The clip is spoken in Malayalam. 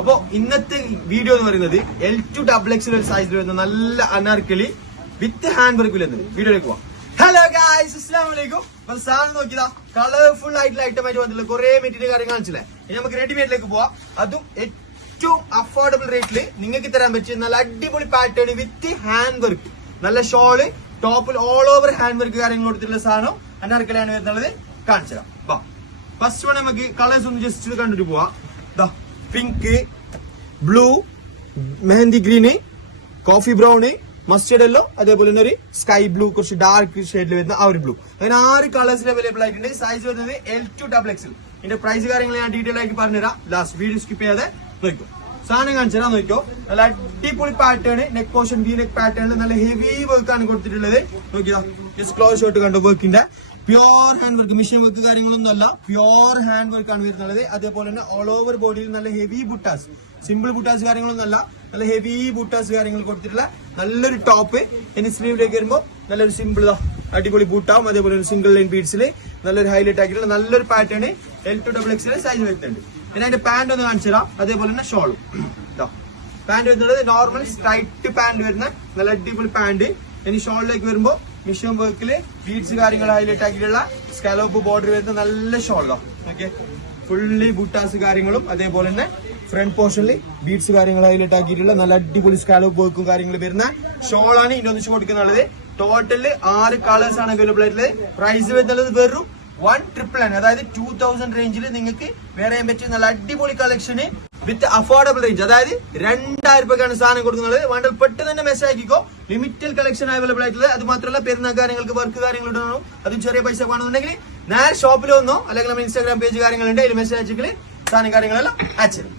അപ്പൊ ഇന്നത്തെ വീഡിയോ എന്ന് പറയുന്നത് L2XXL സൈസിൽ വരുന്ന നല്ല അനാർക്കലി വിത്ത് ഹാൻഡ് വർക്കിൽ വീഡിയോയിലേക്ക് പോവാം. ഹലോ ഗായ്സ്, അസ്സലാമു അലൈക്കും. അപ്പൊ സാധനം നോക്കിയതാ കളർഫുൾ ആയിട്ടുള്ള ഐറ്റം ആയിട്ട് വന്നിട്ടുള്ള കുറെ മെറ്റീരിയൽ കാര്യങ്ങൾ കാണിച്ചില്ലേ. ഇനി നമുക്ക് റെഡിമെയ്ഡിലേക്ക് പോവാം. അതും ഏറ്റവും അഫോർഡബിൾ റേറ്റില് നിങ്ങൾക്ക് തരാൻ പറ്റിയ നല്ല അടിപൊളി പാറ്റേൺ വിത്ത് ഹാൻഡ് വർക്ക്, നല്ല ഷോള് ടോപ്പിൽ ഓൾ ഓവർ ഹാൻഡ് വർക്ക് കാര്യങ്ങൾ കൊടുത്തിട്ടുള്ള സാധനം അനാർക്കലിയാണ് വരുന്നത്. കാണിച്ചു തരാം. ഫസ്റ്റ് വൺ നമുക്ക് കളേഴ്സ് ഒന്ന് ജസ്റ്റ് കണ്ടിട്ട് പോവാം. Pink, blue, mehndi green, coffee brown, mustard yellow, അതേപോലെ തന്നെ ഒരു സ്കൈ ബ്ലൂ, കുറച്ച് ഡാർക്ക് ഷെയ്ഡിൽ വരുന്ന ആ ഒരു ബ്ലൂ. അങ്ങനെ 6 കളേഴ്സിൽ അവൈലബിൾ ആയിട്ടുണ്ട്. സൈസ് വരുന്നത് L2XXL. ഇതിന്റെ പ്രൈസ് കാര്യങ്ങൾ ഞാൻ ഡീറ്റെയിൽ ആയിട്ട് പറഞ്ഞുതരാം. ലാസ്റ്റ് വീഡിയോ സ്കിപ്പ് ചെയ്യാതെ നോക്കോ. സാധനം കാണിച്ചാൽ നോക്കോ, നല്ല അടിപൊളി pattern, neck portion V neck പാറ്റേണിൽ നല്ല ഹെവി വർക്ക് ആണ് കൊടുത്തിട്ടുള്ളത്. നോക്കിയാ ജസ്റ്റ് ക്ലോസ് ഷോട്ട് കണ്ടോ, വർക്കിന്റെ pure hand work, mission work കാര്യങ്ങളൊന്നും അല്ല, പ്യോർ ഹാൻഡ് വർക്ക് ആണ് വരുന്നത്. അതേപോലെ തന്നെ ഓൾ ഓവർ ബോഡിയിൽ നല്ല ഹെവി ബുട്ടാസ്, സിമ്പിൾ ബുട്ടാസ് കാര്യങ്ങളൊന്നും അല്ല, നല്ല ഹെവി ബുട്ടാസ് കാര്യങ്ങൾ കൊടുത്തിട്ടുള്ള നല്ലൊരു ടോപ്പ്. ഇനി സ്ലീവിലേക്ക് വരുമ്പോൾ നല്ലൊരു സിമ്പിൾ അടിപൊളി ബൂട്ടാവും. അതേപോലെ ഒരു സിംഗിൾ ലൈൻ ബീഡ്സിൽ നല്ലൊരു ഹൈലൈറ്റ് ആക്കിയിട്ടുള്ള നല്ലൊരു പാറ്റേൺ L2XXL സൈസ് വരുന്നുണ്ട്. പിന്നെ അതിന്റെ പാന്റ് ഒന്ന് കാണിച്ചു തരാം. അതേപോലെ തന്നെ ഷോളും. പാന്റ് വരുന്നത് നോർമൽ സ്ട്രൈറ്റ് പാന്റ് വരുന്ന നല്ല അടിപൊളി പാന്റ്. ഇനി ഷോളിലേക്ക് വരുമ്പോൾ മിഷൻ വർക്കില് ബീഡ്സ് കാര്യങ്ങൾ ഹൈലൈറ്റ് ആക്കിയിട്ടുള്ള സ്കാലോപ്പ് ബോർഡർ വരുന്ന നല്ല ഷോൾ. ഓക്കെ, ഫുള്ളി ബൂട്ടാസ് കാര്യങ്ങളും അതേപോലെ തന്നെ ഫ്രണ്ട് പോർഷനിൽ ബീഡ്സ് കാര്യങ്ങൾ ഹൈലൈറ്റ് ആക്കിയിട്ടുള്ള നല്ല അടിപൊളി സ്കാലോപ്പ് വർക്കും കാര്യങ്ങൾ വരുന്ന ഷോളാണ് ഇന്നൊന്ന് കൊടുക്കുന്നത്. ടോട്ടല് 6 കളേഴ്സ് ആണ് അവൈലബിൾ ആയിട്ടുള്ളത്. പ്രൈസ് വരുന്നത് വെറും 1,999, അതായത് 2000 റേഞ്ചിൽ നിങ്ങൾക്ക് വേറെ പറ്റിയ നല്ല അടിപൊളി കളക്ഷന് വിത്ത് അഫോർഡബിൾ റേഞ്ച്, അതായത് 2000 രൂപയ്ക്കാണ് സാധനം കൊടുക്കുന്നത്. വേണ്ട പെട്ടെന്ന് തന്നെ മെസ്സേജ് ആക്കിക്കോ. ലിമിറ്റഡ് കളക്ഷൻ അവൈലബിൾ ആയിട്ടുള്ളത്. അത് മാത്രമല്ല പെരുന്നാൾ കാര്യങ്ങൾക്ക് വർക്ക് കാര്യങ്ങൾ ഇടണോ, അതും ചെറിയ പൈസ വേണമെന്നുണ്ടെങ്കിൽ നേരെ ഷോപ്പിൽ വന്നോ, അല്ലെങ്കിൽ നമ്മുടെ ഇൻസ്റ്റാഗ്രാം പേജ് കാര്യങ്ങളുണ്ട്, അതിൽ മെസ്സേജ് അയച്ചെങ്കിൽ സാധനം കാര്യങ്ങളെല്ലാം അയച്ചു.